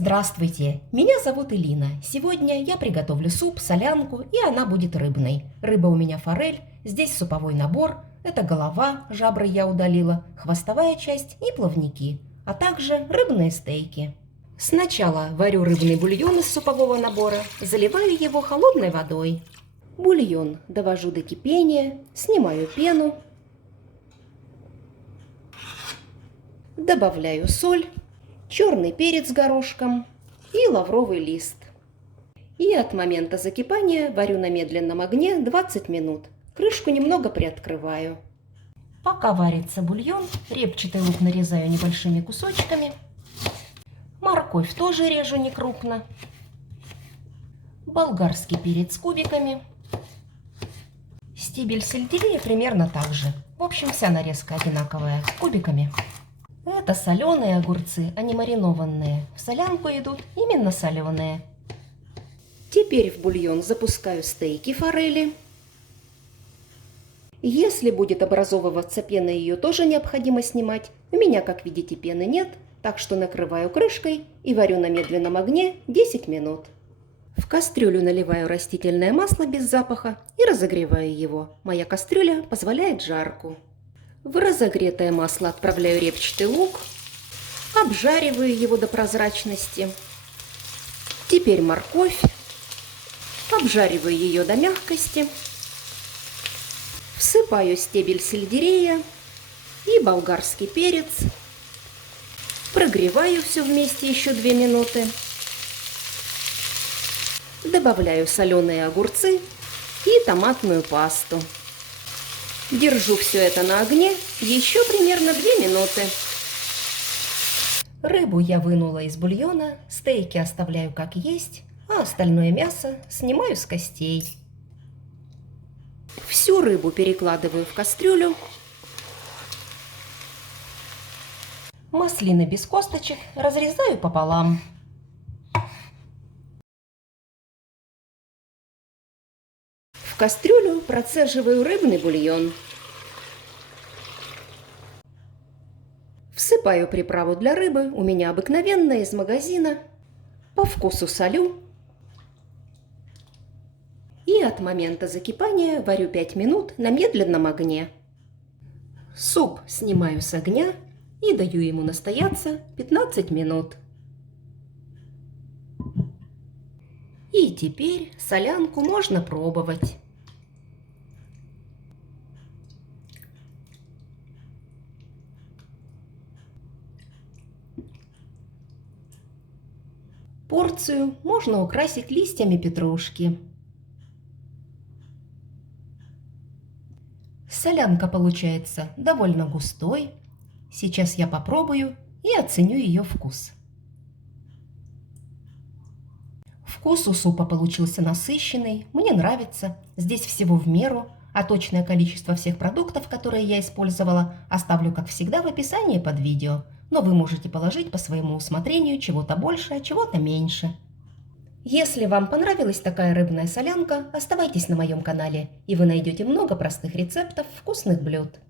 Здравствуйте, меня зовут Элина. Сегодня я приготовлю суп, солянку, и она будет рыбной. Рыба у меня форель, здесь суповой набор, это голова, жабры я удалила, хвостовая часть и плавники, а также рыбные стейки. Сначала варю рыбный бульон из супового набора, заливаю его холодной водой. Бульон довожу до кипения, снимаю пену, добавляю соль, черный перец горошком и лавровый лист. И от момента закипания варю на медленном огне 20 минут. Крышку немного приоткрываю. Пока варится бульон, репчатый лук нарезаю небольшими кусочками. Морковь тоже режу не крупно. Болгарский перец кубиками. Стебель сельдерея примерно так же. В общем, вся нарезка одинаковая, кубиками. Это соленые огурцы, а не маринованные. В солянку идут именно соленые. Теперь в бульон запускаю стейки форели. Если будет образовываться пена, ее тоже необходимо снимать. У меня, как видите, пены нет, так что накрываю крышкой и варю на медленном огне 10 минут. В кастрюлю наливаю растительное масло без запаха и разогреваю его. Моя кастрюля позволяет жарку. В разогретое масло отправляю репчатый лук, обжариваю его до прозрачности. Теперь морковь, обжариваю ее до мягкости. Всыпаю стебель сельдерея и болгарский перец. Прогреваю все вместе еще 2 минуты. Добавляю соленые огурцы и томатную пасту. Держу все это на огне еще примерно 2 минуты. Рыбу я вынула из бульона, стейки оставляю как есть, а остальное мясо снимаю с костей. Всю рыбу перекладываю в кастрюлю. Маслины без косточек разрезаю пополам. В кастрюлю процеживаю рыбный бульон. Всыпаю приправу для рыбы, у меня обыкновенная из магазина. По вкусу солю. И от момента закипания варю 5 минут на медленном огне. Суп снимаю с огня и даю ему настояться 15 минут. И теперь солянку можно пробовать. Порцию можно украсить листьями петрушки. Солянка получается довольно густой. Сейчас я попробую и оценю ее вкус. Вкус у супа получился насыщенный, мне нравится. Здесь всего в меру, а точное количество всех продуктов, которые я использовала, оставлю, как всегда, в описании под видео. Но вы можете положить по своему усмотрению чего-то больше, а чего-то меньше. Если вам понравилась такая рыбная солянка, оставайтесь на моем канале, и вы найдете много простых рецептов вкусных блюд.